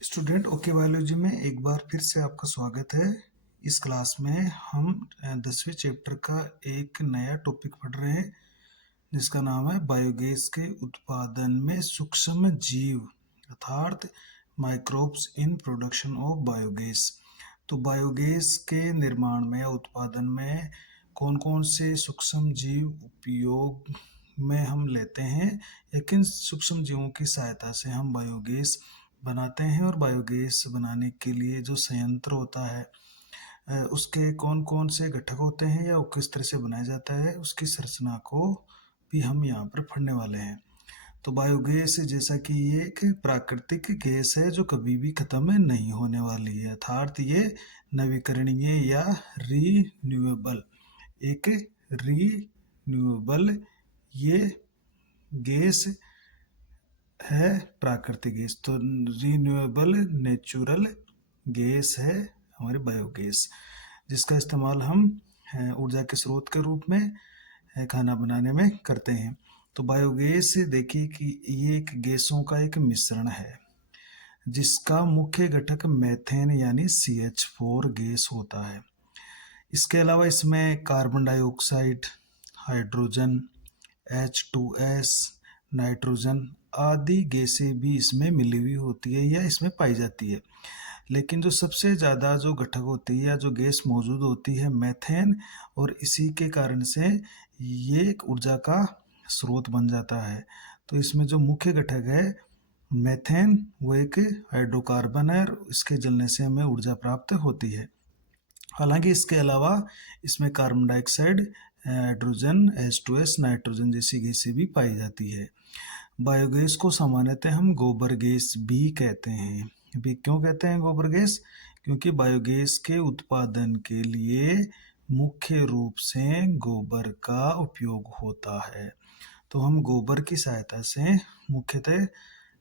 Student okay biology में एक बार फिर से आपका स्वागत है। इस क्लास में हम 10वीं चैप्टर का एक नया टॉपिक पढ़ रहे हैं जिसका नाम है बायोगैस के उत्पादन में सूक्ष्म जीव अर्थात microbes in production of biogas. तो बायोगैस के निर्माण में या उत्पादन में कौन कौन से सूक्ष्म जीव उपयोग में हम लेते हैं या किन सूक्ष्म जीवों की सहायता से हम बायोगैस बनाते हैं और बायोगैस बनाने के लिए जो संयंत्र होता है उसके कौन कौन से घटक होते हैं या वो किस तरह से बनाया जाता है उसकी संरचना को भी हम यहाँ पर पढ़ने वाले हैं। तो बायोगैस जैसा कि ये एक प्राकृतिक गैस है जो कभी भी खत्म नहीं होने वाली है अर्थात ये नवीकरणीय या रीन्यूएबल एक रीन्यूएबल ये गैस है प्राकृतिक गैस। तो रीन्यूएबल नेचुरल गैस है हमारी बायोगैस जिसका इस्तेमाल हम ऊर्जा के स्रोत के रूप में खाना बनाने में करते हैं। तो बायोगैस देखिए कि ये एक गैसों का एक मिश्रण है जिसका मुख्य घटक मेथेन यानी CH4 गैस होता है। इसके अलावा इसमें carbon dioxide, hydrogen, H2S, nitrogen आदि गैसें भी इसमें मिली हुई होती है या इसमें पाई जाती है। लेकिन जो सबसे ज़्यादा जो घटक होती है या जो गैस मौजूद होती है मेथेन, और इसी के कारण से ये एक ऊर्जा का स्रोत बन जाता है। तो इसमें जो मुख्य घटक है मेथेन वो एक हाइड्रोकार्बन है और इसके जलने से हमें ऊर्जा प्राप्त होती है। हालांकि इसके अलावा इसमें carbon dioxide, hydrogen, H2S, nitrogen जैसी गैसें भी पाई जाती है। बायोगैस को सामान्यतः हम गोबर गैस भी कहते हैं। भी क्यों कहते हैं गोबर गैस? क्योंकि बायोगैस के उत्पादन के लिए मुख्य रूप से गोबर का उपयोग होता है। तो हम गोबर की सहायता से मुख्यतः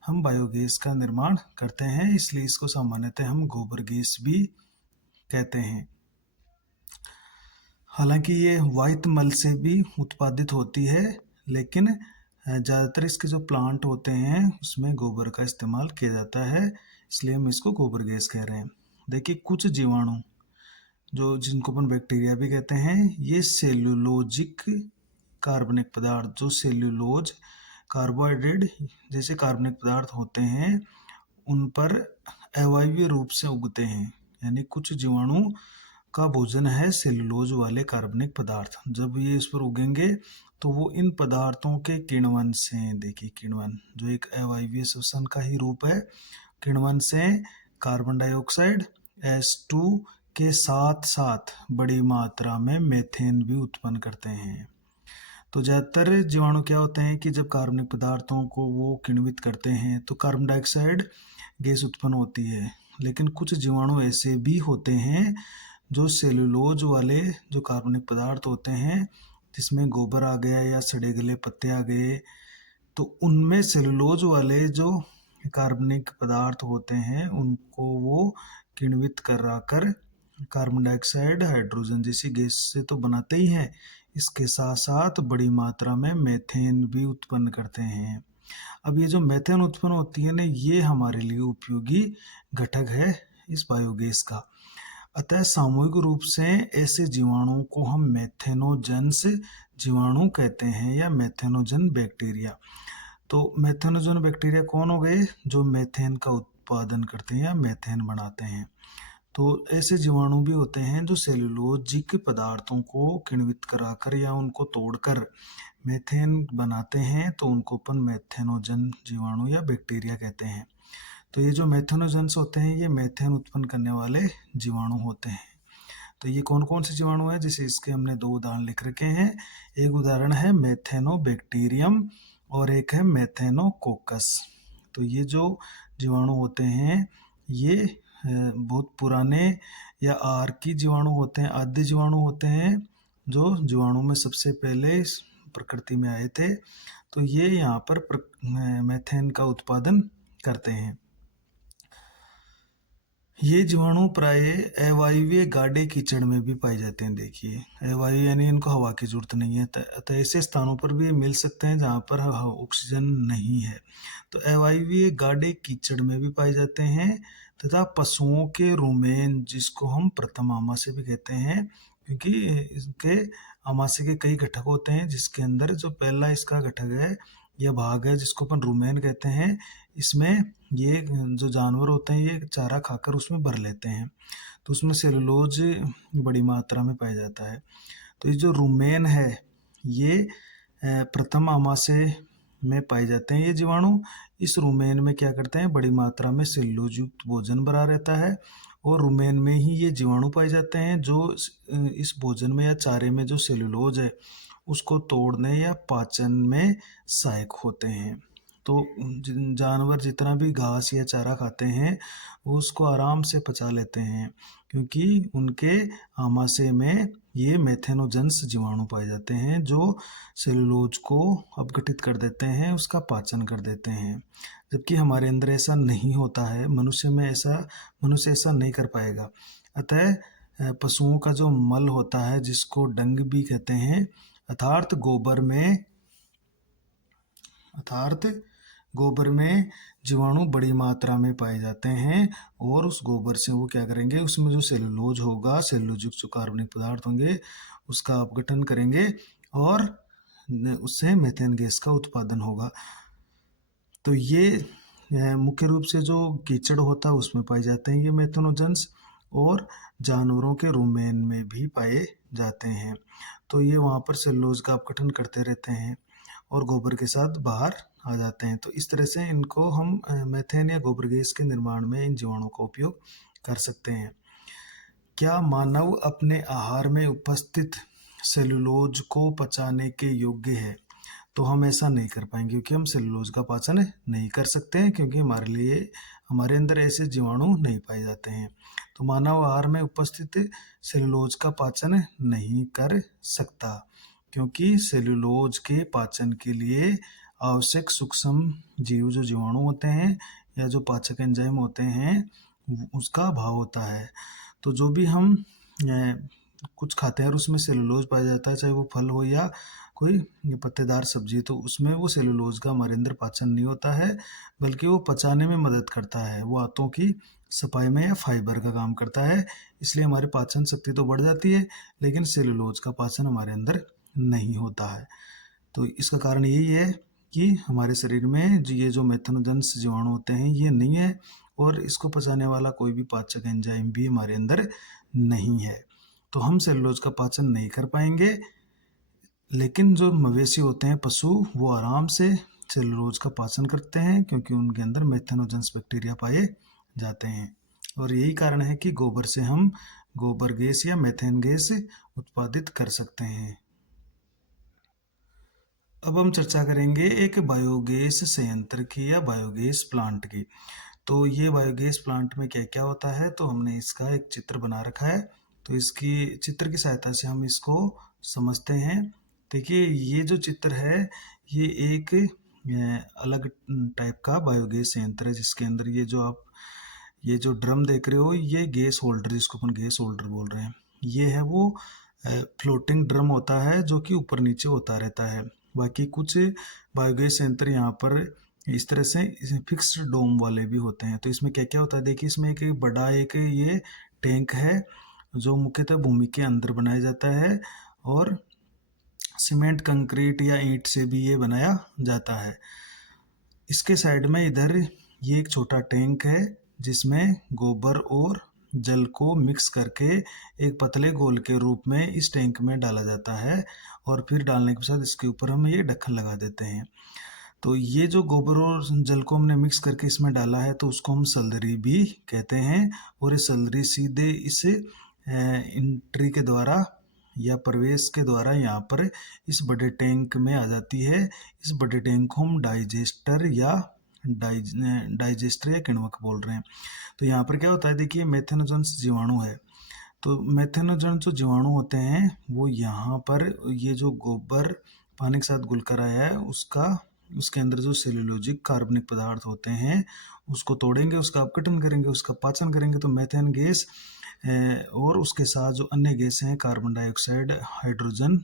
हम बायोगैस का निर्माण करते हैं, इसलिए इसको सामान्यतः हम गोबर गैस भी कहते हैं। हालांकि ये वायुत मल से भी उत्पादित होती है, लेकिन ज़्यादातर इसके जो प्लांट होते हैं उसमें गोबर का इस्तेमाल किया जाता है, इसलिए हम इसको गोबर गैस कह रहे हैं। देखिए कुछ जीवाणु जो जिनको अपन बैक्टीरिया भी कहते हैं, ये सेल्यूलोजिक कार्बनिक पदार्थ जो सेल्यूलोज कार्बोहाइड्रेट जैसे कार्बनिक पदार्थ होते हैं उन पर अवायवीय रूप से उगते हैं। यानी कुछ जीवाणु का भोजन है सेल्यूलोज वाले कार्बनिक पदार्थ। जब ये इस पर उगेंगे तो वो इन पदार्थों के किण्वन से, देखिए किण्वन जो एक अवायवीय श्वसन का ही रूप है, किण्वन से कार्बन डाइऑक्साइड H2 के साथ साथ बड़ी मात्रा में मेथेन भी उत्पन्न करते हैं। तो ज़्यादातर जीवाणु क्या होते हैं कि जब कार्बनिक पदार्थों को वो किण्वित करते हैं तो कार्बन डाइऑक्साइड गैस उत्पन्न होती है। लेकिन कुछ जीवाणु ऐसे भी होते हैं जो सेल्यूलोज वाले जो कार्बनिक पदार्थ होते हैं, जिसमें गोबर आ गया या सड़े गले पत्ते आ गए, तो उनमें सेल्यूलोज वाले जो कार्बनिक पदार्थ होते हैं उनको वो किण्वित कराकर कार्बन डाइऑक्साइड, हाइड्रोजन जैसी गैस से तो बनाते ही हैं, इसके साथ साथ बड़ी मात्रा में मेथेन भी उत्पन्न करते हैं। अब ये जो मेथेन उत्पन्न होती है ना, ये हमारे लिए उपयोगी घटक है इस बायोगैस का। अतः सामूहिक रूप से ऐसे जीवाणुओं को हम मेथेनोजेंस जीवाणु कहते हैं या मेथेनोजन बैक्टीरिया। तो मेथेनोजन बैक्टीरिया कौन हो गए? जो मेथेन का उत्पादन करते हैं या मेथेन बनाते हैं। तो ऐसे जीवाणु भी होते हैं जो सेल्यूलोजिक पदार्थों को किण्वित कराकर या उनको तोड़कर मेथेन बनाते हैं, तो उनको अपन मेथेनोजन जीवाणु या बैक्टीरिया कहते हैं। तो ये जो मेथेनोजेंस होते हैं ये मेथेन उत्पन्न करने वाले जीवाणु होते हैं। तो ये कौन कौन से जीवाणु हैं? जैसे इसके हमने दो उदाहरण लिख रखे हैं। एक उदाहरण है मेथेनोबैक्टीरियम और एक है मेथेनोकोकस। तो ये जो जीवाणु होते हैं ये बहुत पुराने या आर्की जीवाणु होते हैं, आद्य जीवाणु होते हैं जो जीवाणु में सबसे पहले प्रकृति में आए थे। तो ये यहाँ पर मेथेन का उत्पादन करते हैं। ये जीवाणु प्राय अवायवीय गाढ़े कीचड़ में भी पाए जाते हैं। देखिए, अवायु यानी इनको हवा की जरूरत नहीं है, अतः ऐसे स्थानों पर भी मिल सकते हैं जहाँ पर ऑक्सीजन नहीं है। तो अवायवीय गाढ़े कीचड़ में भी पाए जाते हैं तथा पशुओं के रुमेन, जिसको हम प्रथम आमाशय भी कहते हैं, क्योंकि इसके आमाशय के कई घटक होते हैं, जिसके अंदर जो पहला इसका घटक है या भाग है जिसको अपन रुमेन कहते हैं, इसमें ये जो जानवर होते हैं ये चारा खाकर उसमें भर लेते हैं, तो उसमें सेलुलोज बड़ी मात्रा में पाया जाता है। तो ये जो रुमेन है ये प्रथम आमाशय में पाए जाते हैं ये जीवाणु। इस रुमेन में क्या करते हैं, बड़ी मात्रा में सेलुलोज युक्त भोजन भरा रहता है और रुमेन में ही ये जीवाणु पाए जाते हैं जो इस भोजन में या चारे में जो सेलुलोज है उसको तोड़ने या पाचन में सहायक होते हैं। तो जानवर जितना भी घास या चारा खाते हैं वो उसको आराम से पचा लेते हैं, क्योंकि उनके आमाशय में ये मेथेनोजेंस जीवाणु पाए जाते हैं जो सेलुलोज को अपघटित कर देते हैं, उसका पाचन कर देते हैं। जबकि हमारे अंदर ऐसा नहीं होता है, मनुष्य ऐसा नहीं कर पाएगा। अतः पशुओं का जो मल होता है जिसको डंग भी कहते हैं, अर्थात गोबर में जीवाणु बड़ी मात्रा में पाए जाते हैं और उस गोबर से वो क्या करेंगे, उसमें जो सेलुलोज होगा, सेलुलोज युक्त जो कार्बनिक पदार्थ होंगे उसका अपघटन करेंगे और उससे मीथेन गैस का उत्पादन होगा। तो ये मुख्य रूप से जो कीचड़ होता है उसमें पाए जाते हैं ये मेथेनोजेंस, और जानवरों के रुमेन में भी पाए जाते हैं। तो ये वहाँ पर सेलुलोज का अपघटन करते रहते हैं और गोबर के साथ बाहर आ जाते हैं। तो इस तरह से इनको हम मेथेन या गोबर गैस के निर्माण में इन जीवाणुओं का उपयोग कर सकते हैं। क्या मानव अपने आहार में उपस्थित सेलुलोज को पचाने के योग्य है? तो हम ऐसा नहीं कर पाएंगे, क्योंकि हम सेलुलोज का पाचन नहीं कर सकते हैं, क्योंकि हमारे अंदर ऐसे जीवाणु नहीं पाए जाते हैं। तो मानव आहार में उपस्थित सेलुलोज का पाचन नहीं कर सकता, क्योंकि सेलुलोज के पाचन के लिए आवश्यक सूक्ष्म जीव जो जीवाणु होते हैं या जो पाचक एंजाइम होते हैं उसका अभाव होता है। तो जो भी हम कुछ खाते हैं और उसमें सेलुलोज पाया जाता है, चाहे वो फल हो या कोई पत्तेदार सब्जी, तो उसमें वो सेलुलोज का हमारे अंदर पाचन नहीं होता है, बल्कि वो पचाने में मदद करता है, वो आंतों की सफाई में या फाइबर का काम करता है। इसलिए हमारी पाचन शक्ति तो बढ़ जाती है, लेकिन सेलुलोज का पाचन हमारे अंदर नहीं होता है। तो इसका कारण यही है कि हमारे शरीर में ये जो मेथेनोजेंस जीवाणु होते हैं ये नहीं है, और इसको पचाने वाला कोई भी पाचक एंजाइम भी हमारे अंदर नहीं है। तो हम सेलुलोज का पाचन नहीं कर पाएंगे, लेकिन जो मवेशी होते हैं, पशु, वो आराम से सेलुलोज का पाचन करते हैं, क्योंकि उनके अंदर मेथेनोजेंस बैक्टीरिया पाए जाते हैं। और यही कारण है कि गोबर से हम गोबर गैस या मेथेन गैस उत्पादित कर सकते हैं। अब हम चर्चा करेंगे एक बायोगैस संयंत्र की या बायोगैस प्लांट की। तो ये बायोगैस प्लांट में क्या क्या होता है, तो हमने इसका एक चित्र बना रखा है। तो इसकी चित्र की सहायता से हम इसको समझते हैं। देखिए, ये जो चित्र है ये एक अलग टाइप का बायोगैस संयंत्र है, जिसके अंदर ये जो ड्रम देख रहे हो, ये गैस होल्डर, जिसको अपन गैस होल्डर बोल रहे हैं, ये है वो फ्लोटिंग ड्रम होता है जो कि ऊपर नीचे होता रहता है। बाकी कुछ बायोगैस संयंत्र यहाँ पर इस तरह से फिक्स्ड डोम वाले भी होते हैं। तो इसमें क्या क्या होता है, देखिए इसमें एक बड़ा ये टैंक है जो मुख्यतः भूमि के अंदर बनाया जाता है, और सीमेंट, कंक्रीट या ईंट से भी ये बनाया जाता है। इसके साइड में इधर ये एक छोटा टैंक है जिसमें गोबर और जल को मिक्स करके एक पतले घोल के रूप में इस टैंक में डाला जाता है, और फिर डालने के बाद इसके ऊपर हम ये ढक्कन लगा देते हैं। तो ये जो गोबर और जल को हमने मिक्स करके इसमें डाला है तो उसको हम सल्दरी भी कहते हैं, और ये सल्दरी सीधे इस एंट्री के द्वारा या प्रवेश के द्वारा यहाँ पर इस बड़े टैंक में आ जाती है। इस बड़े टैंक को हम डाइजेस्टर या किण्वक बोल रहे हैं। तो यहाँ पर क्या होता है, देखिए मेथेनोजेंस जीवाणु है। तो मेथेनोजेंस जो जीवाणु होते हैं वो यहाँ पर ये जो गोबर पानी के साथ घुलकर आया है उसका उसके अंदर जो सेल्यूलोजिक कार्बनिक पदार्थ होते हैं उसको तोड़ेंगे, उसका अपघटन करेंगे, उसका पाचन करेंगे तो मीथेन गैस और उसके साथ जो अन्य गैसें हैं कार्बन डाइऑक्साइड, हाइड्रोजन,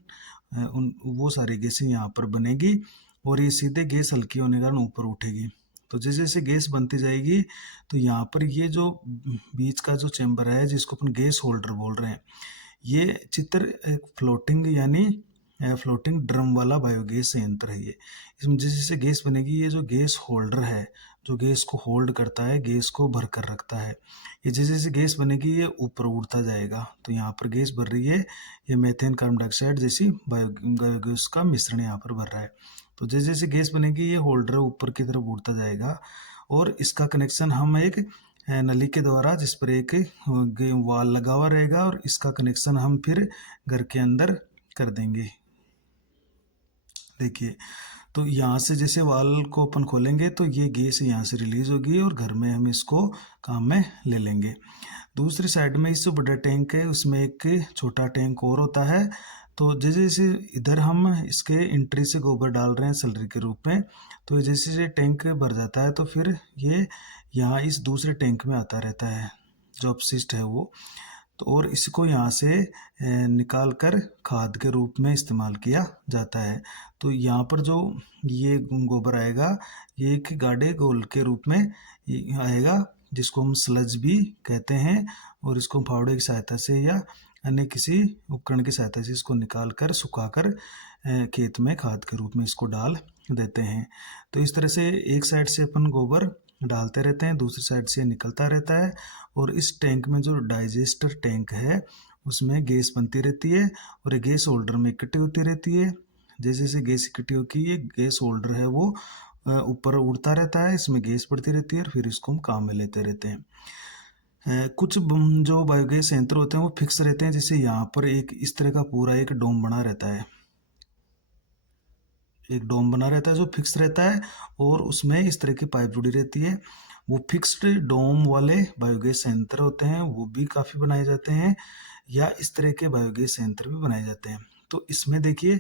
उन वो सारी गैसें यहाँ पर बनेगी और ये सीधे गैस हल्की होने के कारण ऊपर उठेगी। तो जैसे जैसे गैस बनती जाएगी तो यहाँ पर ये जो बीच का जो चैम्बर है जिसको अपन गैस होल्डर बोल रहे हैं, ये चित्र एक फ्लोटिंग यानी फ्लोटिंग ड्रम वाला बायोगैस संयंत्र है ये। इसमें जैसे जैसे गैस बनेगी, ये जो गैस होल्डर है जो गैस को होल्ड करता है, गैस को भर कर रखता है, ये जैसे जैसे गैस बनेगी ये ऊपर उड़ता जाएगा। तो यहाँ पर गैस भर रही है, ये मीथेन कार्बन डाइऑक्साइड जैसी बायोगैस का मिश्रण यहाँ पर भर रहा है। तो जैसे जैसे गैस बनेगी ये होल्डर ऊपर की तरफ उड़ता जाएगा और इसका कनेक्शन हम एक नली के द्वारा, जिस पर एक वाल लगा हुआ रहेगा, और इसका कनेक्शन हम फिर घर के अंदर कर देंगे। देखिए, तो यहाँ से जैसे वाल को अपन खोलेंगे तो ये गैस यहाँ से रिलीज होगी और घर में हम इसको काम में ले लेंगे। दूसरी साइड में इस जो बड़ा टैंक है उसमें एक छोटा टैंक और होता है। तो जैसे जैसे इधर हम इसके एंट्री से गोबर डाल रहे हैं सैलरी के रूप में, तो जैसे जैसे टैंक भर जाता है तो फिर ये यहाँ इस दूसरे टैंक में आता रहता है जो अपशिष्ट है वो। तो और इसको यहाँ से निकाल कर खाद के रूप में इस्तेमाल किया जाता है। तो यहाँ पर जो ये गोबर आएगा ये एक गाढ़े घोल के रूप में आएगा जिसको हम स्लज भी कहते हैं, और इसको फावड़े की सहायता से या अन्य किसी उपकरण की सहायता से इसको निकाल कर सुखाकर खेत में खाद के रूप में इसको डाल देते हैं। तो इस तरह से एक साइड से अपन गोबर डालते रहते हैं, दूसरी साइड से निकलता रहता है, और इस टैंक में जो डाइजेस्टर टैंक है उसमें गैस बनती रहती है और ये गैस होल्डर में इकट्ठी होती रहती है। जैसे जैसे गैस इकट्ठी होगी ये गैस होल्डर है वो ऊपर उड़ता रहता है, इसमें गैस बढ़ती रहती है और फिर इसको हम काम में लेते रहते हैं। कुछ जो बायोगैस संयंत्र होते हैं वो फिक्स रहते हैं, जैसे यहाँ पर एक इस तरह का पूरा एक डोम बना रहता है, एक डोम बना रहता है जो फिक्स रहता है और उसमें इस तरह की पाइप जुड़ी रहती है। वो फिक्स्ड डोम वाले बायोगैस संयंत्र होते हैं वो भी काफ़ी बनाए जाते हैं, या इस तरह के बायोगैस संयंत्र भी बनाए जाते हैं। तो इसमें देखिए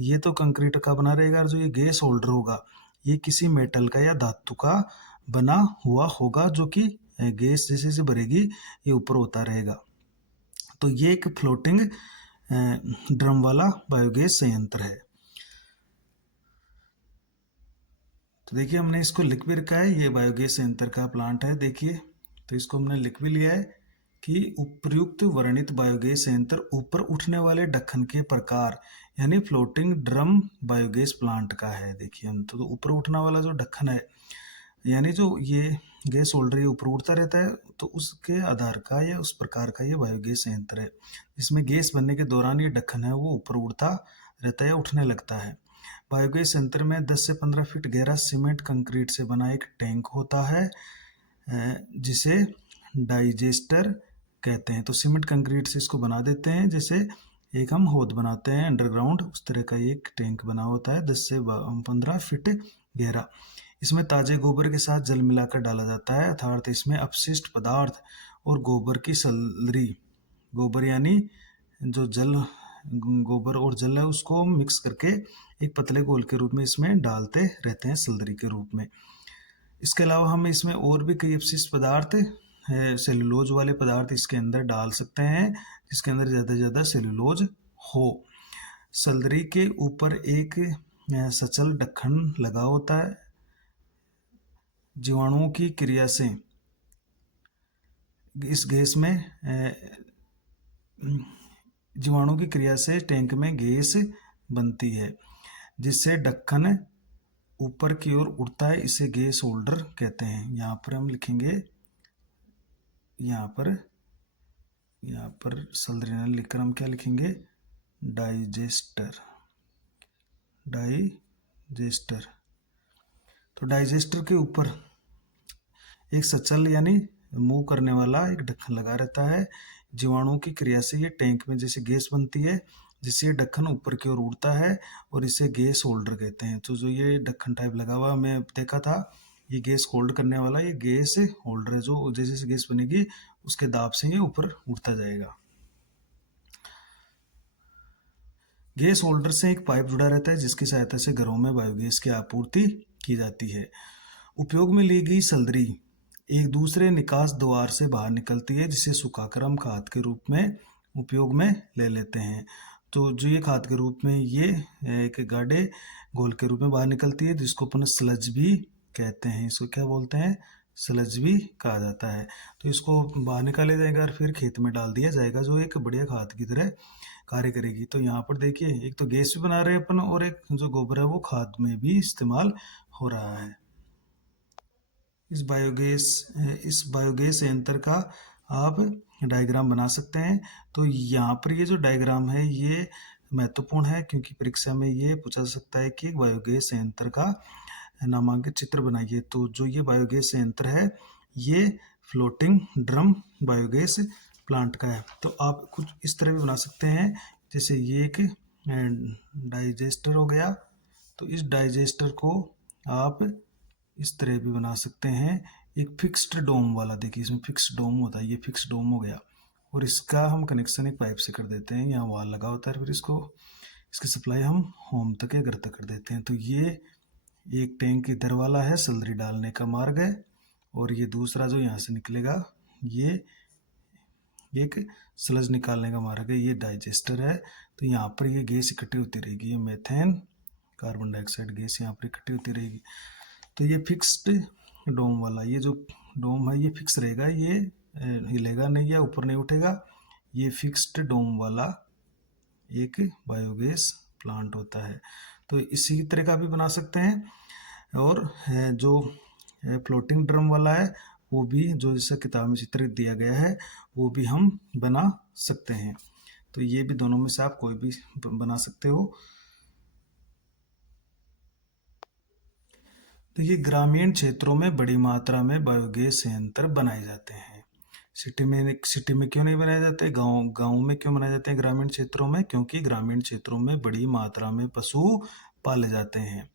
ये तो कंक्रीट का बना रहेगा और जो ये गैस होल्डर होगा ये किसी मेटल का या धातु का बना हुआ होगा, जो कि गैस जैसे जैसे भरेगी ये ऊपर होता रहेगा। तो ये एक फ्लोटिंग ड्रम वाला बायोगैस संयंत्र है। तो देखिए हमने इसको लिख भी रखा है, ये बायोगैस संयंत्र का प्लांट है। देखिए तो इसको हमने लिख भी लिया है कि उपयुक्त वर्णित बायोगैस संयंत्र ऊपर उठने वाले ढक्कन के प्रकार यानी फ्लोटिंग ड्रम बायोगैस प्लांट का है। देखिए हम तो ऊपर उठने वाला जो ढक्कन है यानी जो ये गैस होल्डर ये ऊपर उड़ता रहता है, तो उसके आधार का या उस प्रकार का ये बायोगैस संयंत्र है, जिसमें गैस बनने के दौरान ये ढक्कन है वो ऊपर उड़ता रहता है, उठने लगता है। बायोगैस संयंत्र में 10 से 15 फीट गहरा सीमेंट कंक्रीट से बना एक टैंक होता है जिसे डाइजेस्टर कहते हैं। तो सीमेंट कंक्रीट से इसको बना देते हैं, जैसे एक हम होद बनाते हैं अंडरग्राउंड, उस तरह का एक टैंक बना होता है 10 से 15 फीट गहरा। इसमें ताजे गोबर के साथ जल मिलाकर डाला जाता है, अर्थात इसमें अपशिष्ट पदार्थ और गोबर की सलरी, गोबर यानी जो जल, गोबर और जल है उसको मिक्स करके एक पतले घोल के रूप में इसमें डालते रहते हैं सलरी के रूप में। इसके अलावा हम इसमें और भी कई अपशिष्ट पदार्थ सेलुलोज वाले पदार्थ इसके अंदर डाल सकते हैं, जिसके अंदर ज़्यादा से ज़्यादा सेलुलोज हो। सलरी के ऊपर एक सचल ढक्कन लगा होता है। जीवाणुओं की क्रिया से इस गैस में जीवाणु की क्रिया से टैंक में गैस बनती है जिससे ढक्कन ऊपर की ओर उड़ता है, इसे गैस होल्डर कहते हैं। यहाँ पर हम लिखेंगे, यहाँ पर सलरी लिखकर हम क्या लिखेंगे, डाइजेस्टर। डाइजेस्टर तो डाइजेस्टर के ऊपर एक सचल यानी मूव करने वाला एक ढक्कन लगा रहता है। जीवाणुओं की क्रिया से ये टैंक में जैसे गैस बनती है जिससे ढक्कन ऊपर की ओर उड़ता है और इसे गैस होल्डर कहते हैं। तो जो ये ढक्कन टाइप लगा हुआ मैं देखा था, ये गैस होल्ड करने वाला ये गैस होल्डर है, जो जैसे जैसे गैस बनेगी उसके दाब से ये ऊपर उड़ता जाएगा। गैस होल्डर से एक पाइप जुड़ा रहता है जिसकी सहायता से घरों में बायोगैस की आपूर्ति की जाती है। उपयोग में ली गई सल्दरी एक दूसरे निकास द्वार से बाहर निकलती है जिसे सुखाकर हम खाद के रूप में उपयोग में ले लेते हैं। तो जो ये खाद के रूप में ये एक गाढ़े घोल के रूप में बाहर निकलती है जिसको अपन स्लज भी कहते हैं। इसको क्या बोलते हैं? स्लज भी कहा जाता है। तो इसको बाहर निकाला जाएगा और फिर खेत में डाल दिया जाएगा जो एक बढ़िया खाद की तरह कार्य करेगी। तो यहाँ पर देखिए एक तो गैस भी बना रहे हैं अपन और एक जो गोबर है वो खाद में भी इस्तेमाल हो रहा है। इस बायोगैस यंत्र का आप डायग्राम बना सकते हैं। तो यहाँ पर ये जो डायग्राम है ये महत्वपूर्ण है क्योंकि परीक्षा में ये पूछा जा सकता है कि बायोगैस यंत्र का नामांकित चित्र बनाइए। तो जो ये बायोगैस यंत्र है ये फ्लोटिंग ड्रम बायोगैस प्लांट का है। तो आप कुछ इस तरह भी बना सकते हैं, जैसे ये एक डाइजेस्टर हो गया। तो इस डाइजेस्टर को आप इस तरह भी बना सकते हैं, एक फिक्स्ड डोम वाला। देखिए इसमें फिक्स्ड डोम होता है, ये फिक्स्ड डोम हो गया और इसका हम कनेक्शन एक पाइप से कर देते हैं, यहाँ वाल लगा होता है, फिर इसकी सप्लाई हम होम तक या घर तक कर देते हैं। तो ये एक टैंक इधर वाला है, सल्दरी डालने का मार्ग है, और ये दूसरा जो यहाँ से निकलेगा ये एक स्लज निकालने का मार्ग है, ये डाइजेस्टर है। तो यहाँ पर ये गैस इकट्ठी होती रहेगी, ये मीथेन कार्बन डाइऑक्साइड गैस यहाँ पर इकट्ठी होती रहेगी। तो ये फिक्स्ड डोम वाला, ये जो डोम है ये फिक्स रहेगा, ये हिलेगा नहीं या ऊपर नहीं उठेगा। ये फिक्स्ड डोम वाला एक बायोगैस प्लांट होता है। तो इसी तरह का भी बना सकते हैं। और जो फ्लोटिंग ड्रम वाला है वो भी, जो जैसा किताब में चित्र दिया गया है वो भी हम बना सकते हैं। तो ये भी दोनों में से आप कोई भी बना सकते हो। तो ये ग्रामीण क्षेत्रों में बड़ी मात्रा में बायोगैस संयंत्र बनाए जाते हैं। सिटी में क्यों नहीं बनाए जाते? गांव में क्यों बनाए जाते हैं ग्रामीण क्षेत्रों में? क्योंकि ग्रामीण क्षेत्रों में बड़ी मात्रा में पशु पाले जाते हैं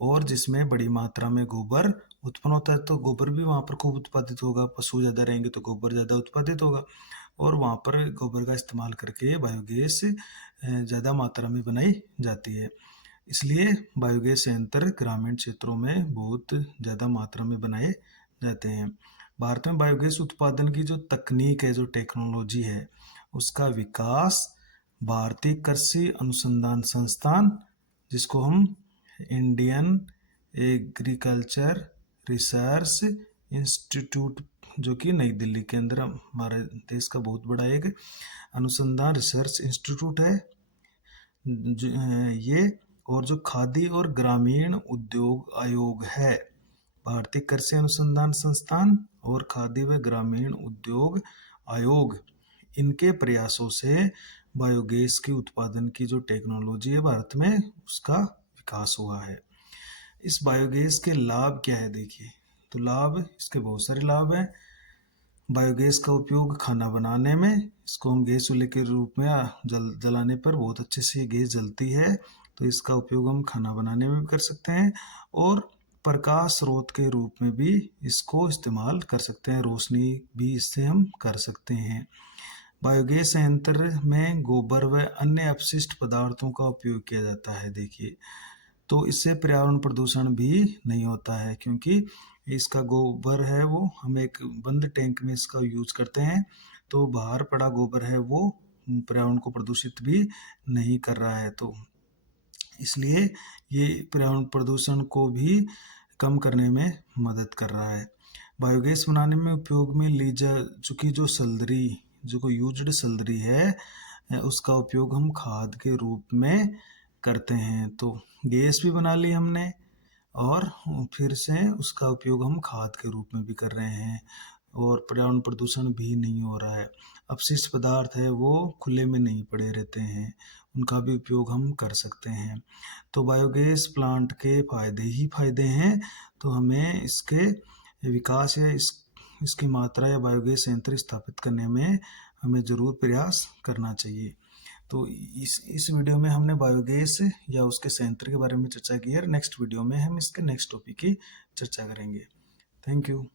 और जिसमें बड़ी मात्रा में गोबर उत्पन्न होता है। तो गोबर भी वहाँ पर खूब उत्पादित होगा, पशु ज़्यादा रहेंगे तो गोबर ज़्यादा उत्पादित होगा और वहाँ पर गोबर का इस्तेमाल करके बायोगैस ज़्यादा मात्रा में बनाई जाती है। इसलिए बायोगैस संयंत्र ग्रामीण क्षेत्रों में बहुत ज़्यादा मात्रा में बनाए जाते हैं। भारत में बायोगैस उत्पादन की जो तकनीक है, जो टेक्नोलॉजी है, उसका विकास भारतीय कृषि अनुसंधान संस्थान, जिसको हम इंडियन एग्रीकल्चर रिसर्च इंस्टीट्यूट, जो कि नई दिल्ली के अंदर हमारे देश का बहुत बड़ा एक अनुसंधान रिसर्च इंस्टीट्यूट है ये, और जो खादी और ग्रामीण उद्योग आयोग है, भारतीय कृषि अनुसंधान संस्थान और खादी व ग्रामीण उद्योग आयोग, इनके प्रयासों से बायोगैस के उत्पादन की जो टेक्नोलॉजी है भारत में, उसका विकास हुआ है। इस बायोगैस के लाभ क्या है? देखिए, तो लाभ इसके बहुत सारे लाभ हैं। बायोगैस का उपयोग खाना बनाने में, इसको हम गैस चूल्हे के रूप में जलाने पर बहुत अच्छे से गैस जलती है, तो इसका उपयोग हम खाना बनाने में भी कर सकते हैं और प्रकाश स्रोत के रूप में भी इसको इस्तेमाल कर सकते हैं, रोशनी भी इससे हम कर सकते हैं। बायोगैस संयंत्र में गोबर व अन्य अपशिष्ट पदार्थों का उपयोग किया जाता है। देखिए, तो इससे पर्यावरण प्रदूषण भी नहीं होता है क्योंकि इसका गोबर है वो हम एक बंद टैंक में इसका यूज करते हैं, तो बाहर पड़ा गोबर है वो पर्यावरण को प्रदूषित भी नहीं कर रहा है। तो इसलिए ये पर्यावरण प्रदूषण को भी कम करने में मदद कर रहा है। बायोगैस बनाने में उपयोग में ली जा चुकी जो सल्दरी, जो यूज्ड सल्दरी है, उसका उपयोग हम खाद के रूप में करते हैं। तो गैस भी बना ली हमने और फिर से उसका उपयोग हम खाद के रूप में भी कर रहे हैं और पर्यावरण प्रदूषण भी नहीं हो रहा है। अपशिष्ट पदार्थ है वो खुले में नहीं पड़े रहते हैं, उनका भी उपयोग हम कर सकते हैं। तो बायोगैस प्लांट के फायदे ही फायदे हैं, तो हमें इसके विकास या इसकी मात्रा या बायोगैस संयंत्र स्थापित करने में हमें ज़रूर प्रयास करना चाहिए। तो इस वीडियो में हमने बायोगैस या उसके संयंत्र के बारे में चर्चा की है। नेक्स्ट वीडियो में हम इसके नेक्स्ट टॉपिक की चर्चा करेंगे। Thank you.